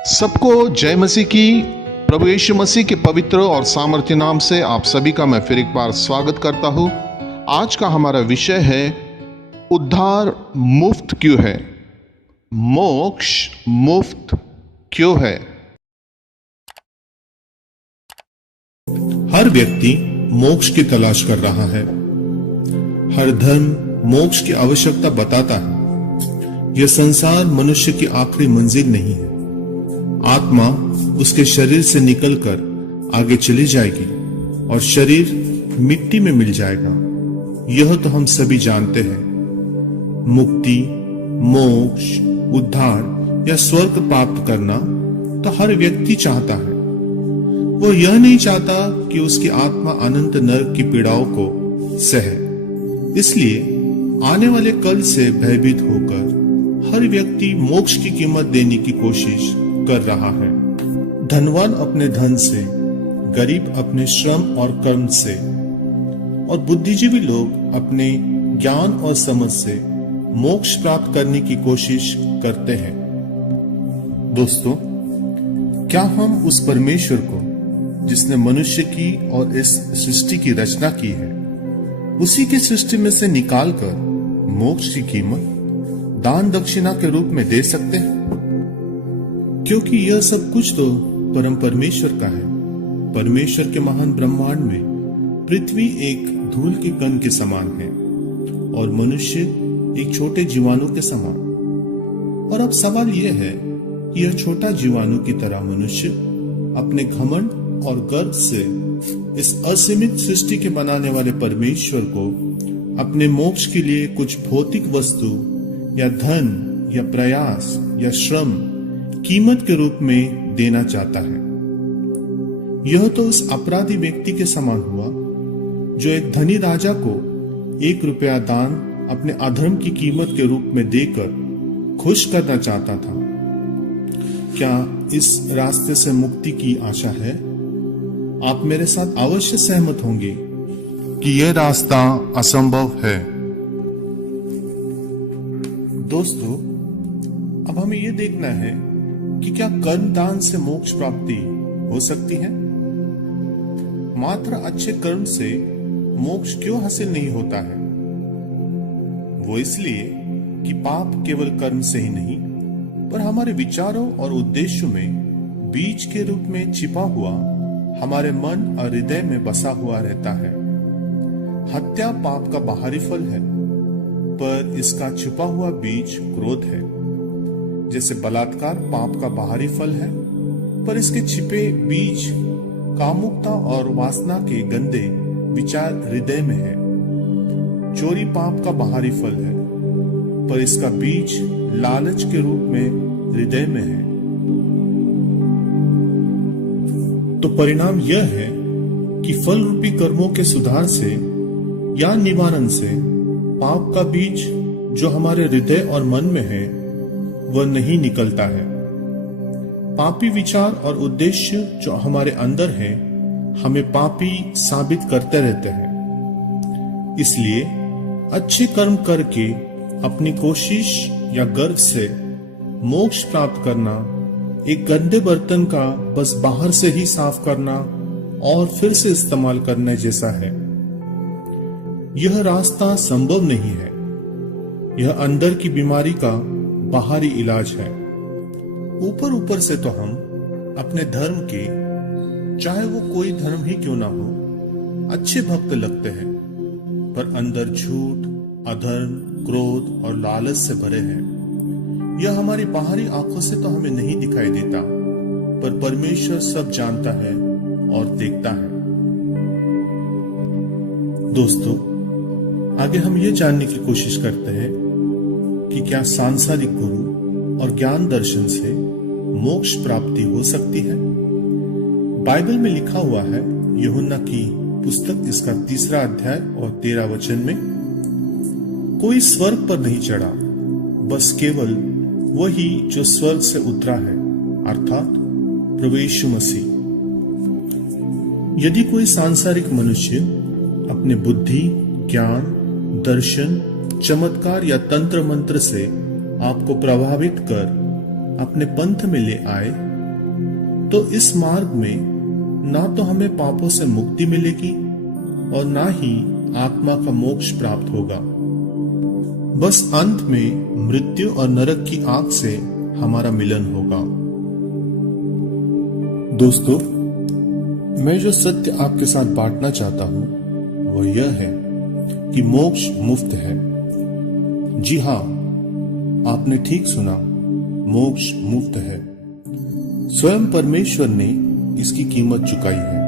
सबको जय मसीह की। प्रभु यीशु मसीह के पवित्र और सामर्थ्य नाम से आप सभी का मैं फिर एक बार स्वागत करता हूं। आज का हमारा विषय है उद्धार मुफ्त क्यों है। मोक्ष मुफ्त क्यों है। हर व्यक्ति मोक्ष की तलाश कर रहा है। हर धर्म मोक्ष की आवश्यकता बताता है। यह संसार मनुष्य की आखिरी मंजिल नहीं है। आत्मा उसके शरीर से निकलकर आगे चली जाएगी और शरीर मिट्टी में मिल जाएगा। यह तो हम सभी जानते हैं। मुक्ति, मोक्ष, उद्धार या स्वर्ग प्राप्त करना तो हर व्यक्ति चाहता है। वो यह नहीं चाहता कि उसकी आत्मा अनंत नरक की पीड़ाओं को सहे। इसलिए आने वाले कल से भयभीत होकर हर व्यक्ति मोक्ष की कीमत देने की कोशिश कर रहा है। धनवान अपने धन से, गरीब अपने श्रम और कर्म से, और बुद्धिजीवी लोग अपने ज्ञान और समझ से मोक्ष प्राप्त करने की कोशिश करते हैं। दोस्तों, क्या हम उस परमेश्वर को जिसने मनुष्य की और इस सृष्टि की रचना की है, उसी की सृष्टि में से निकालकर मोक्ष की कीमत दान दक्षिणा के रूप में दे सकते हैं? क्योंकि यह सब कुछ तो परम परमेश्वर का है। परमेश्वर के महान ब्रह्मांड में पृथ्वी एक धूल के कण के समान है और मनुष्य एक छोटे जीवाणु के समान। और अब सवाल यह है कि यह छोटा जीवाणु की तरह मनुष्य अपने घमंड और गर्व से इस असीमित सृष्टि के बनाने वाले परमेश्वर को अपने मोक्ष के लिए कुछ भौतिक वस्तु या धन या प्रयास या श्रम कीमत के रूप में देना चाहता है। यह तो उस अपराधी व्यक्ति के समान हुआ जो एक धनी राजा को 1 रुपया दान अपने अधर्म की कीमत के रूप में देकर खुश करना चाहता था। क्या इस रास्ते से मुक्ति की आशा है? आप मेरे साथ अवश्य सहमत होंगे कि यह रास्ता असंभव है। दोस्तों, अब हमें यह देखना है कि क्या कर्म दान से मोक्ष प्राप्ति हो सकती है? मात्र अच्छे कर्म से मोक्ष क्यों हासिल नहीं होता है? वो इसलिए कि पाप केवल कर्म से ही नहीं, पर हमारे विचारों और उद्देश्यों में बीज के रूप में छिपा हुआ हमारे मन और हृदय में बसा हुआ रहता है। हत्या पाप का बाहरी फल है, पर इसका छिपा हुआ बीज क्रोध है। जैसे बलात्कार पाप का बाहरी फल है, पर इसके छिपे बीज कामुकता और वासना के गंदे विचार हृदय में है। चोरी पाप का बाहरी फल है, पर इसका बीज लालच के रूप में हृदय में है। तो परिणाम यह है कि फल रूपी कर्मों के सुधार से या निवारण से पाप का बीज जो हमारे हृदय और मन में है वह नहीं निकलता है। पापी विचार और उद्देश्य जो हमारे अंदर है हमें पापी साबित करते रहते हैं। इसलिए अच्छे कर्म करके अपनी कोशिश या गर्व से मोक्ष प्राप्त करना एक गंदे बर्तन का बस बाहर से ही साफ करना और फिर से इस्तेमाल करने जैसा है। यह रास्ता संभव नहीं है। यह अंदर की बीमारी का बाहरी इलाज है। ऊपर ऊपर से तो हम अपने धर्म के, चाहे वो कोई धर्म ही क्यों ना हो, अच्छे भक्त लगते हैं, पर अंदर झूठ, अधर्म, क्रोध और लालच से भरे हैं। यह हमारी बाहरी आंखों से तो हमें नहीं दिखाई देता, पर परमेश्वर सब जानता है और देखता है। दोस्तों, आगे हम ये जानने की कोशिश करते हैं कि क्या सांसारिक गुरु और ज्ञान दर्शन से मोक्ष प्राप्ति हो सकती है? बाइबल में लिखा हुआ है, यूहन्ना की पुस्तक इसका 3 अध्याय और 13 वचन में, कोई स्वर्ग पर नहीं चढ़ा, बस केवल वही जो स्वर्ग से उतरा है, अर्थात प्रभु यीशु मसीह। यदि कोई सांसारिक मनुष्य अपने बुद्धि, ज्ञान, दर्शन, चमत्कार या तंत्र मंत्र से आपको प्रभावित कर अपने पंथ में ले आए तो इस मार्ग में ना तो हमें पापों से मुक्ति मिलेगी और ना ही आत्मा का मोक्ष प्राप्त होगा। बस अंत में मृत्यु और नरक की आग से हमारा मिलन होगा। दोस्तों, मैं जो सत्य आपके साथ बांटना चाहता हूं वह यह है कि मोक्ष मुफ्त है। जी हां, आपने ठीक सुना, मोक्ष मुफ्त है। स्वयं परमेश्वर ने इसकी कीमत चुकाई है।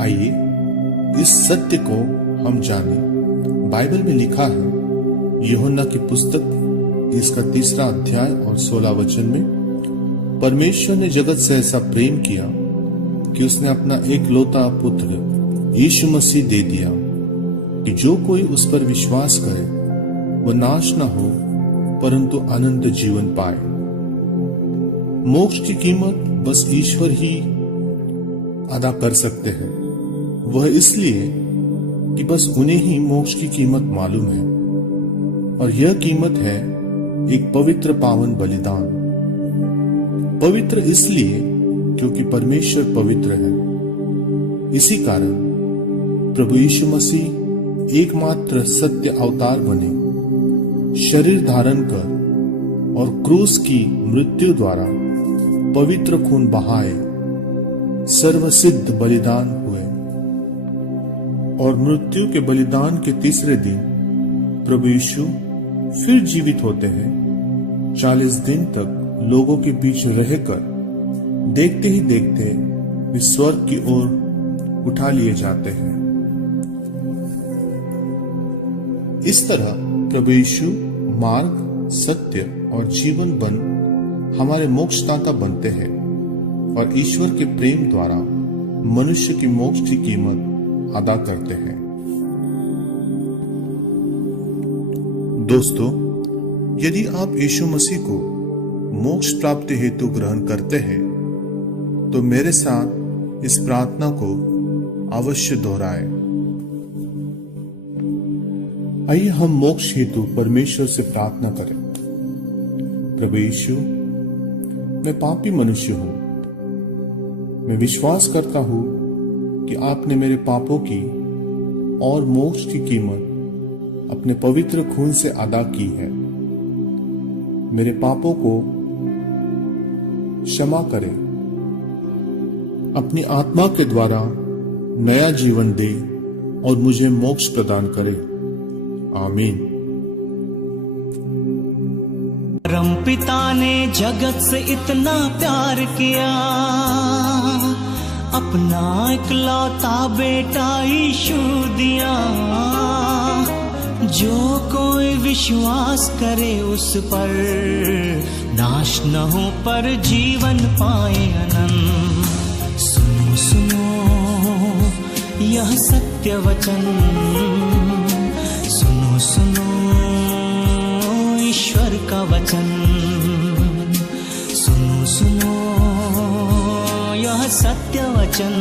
आइए इस सत्य को हम जाने। बाइबल में लिखा है, यूहन्ना की पुस्तक इसका 3 अध्याय और 16 वचन में, परमेश्वर ने जगत से ऐसा प्रेम किया कि उसने अपना एकलौता पुत्र यीशु मसीह दे दिया कि जो कोई उस पर विश्वास करे वह नाश न हो परंतु अनंत जीवन पाए। मोक्ष की कीमत बस ईश्वर ही अदा कर सकते हैं। वह इसलिए कि बस उन्हें ही मोक्ष की कीमत मालूम है, और यह कीमत है एक पवित्र पावन बलिदान। पवित्र इसलिए क्योंकि परमेश्वर पवित्र है। इसी कारण प्रभु यीशु मसीह एकमात्र सत्य अवतार बने, शरीर धारण कर और क्रूस की मृत्यु द्वारा पवित्र खून बहाए सर्वसिद्ध बलिदान हुए, और मृत्यु के बलिदान के 3 दिन प्रभु यीशु फिर जीवित होते हैं। 40 दिन तक लोगों के बीच रहकर देखते ही देखते वे स्वर्ग की ओर उठा लिए जाते हैं। इस तरह प्रभु यीशु मार्ग, सत्य और जीवन बन हमारे मोक्षदाता बनते हैं और ईश्वर के प्रेम द्वारा मनुष्य की मोक्ष की कीमत अदा करते हैं। दोस्तों, यदि आप यीशु मसीह को मोक्ष प्राप्ति हेतु ग्रहण करते हैं तो मेरे साथ इस प्रार्थना को अवश्य दोहराएं। आइए हम मोक्ष हेतु परमेश्वर से प्रार्थना करें। प्रभु यीशु, मैं पापी मनुष्य हूं। मैं विश्वास करता हूं कि आपने मेरे पापों की और मोक्ष की कीमत अपने पवित्र खून से अदा की है। मेरे पापों को क्षमा करें, अपनी आत्मा के द्वारा नया जीवन दे और मुझे मोक्ष प्रदान करे। आमीन। परम पिता ने जगत से इतना प्यार किया, अपना इकलौता बेटा यीशु दिया। जो कोई विश्वास करे उस पर नाश न हो पर जीवन पाए अनंत। सुनो सुनो यह सत्य वचन, सुनो सुनो ईश्वर का वचन। सुनो सुनो यह सत्य वचन।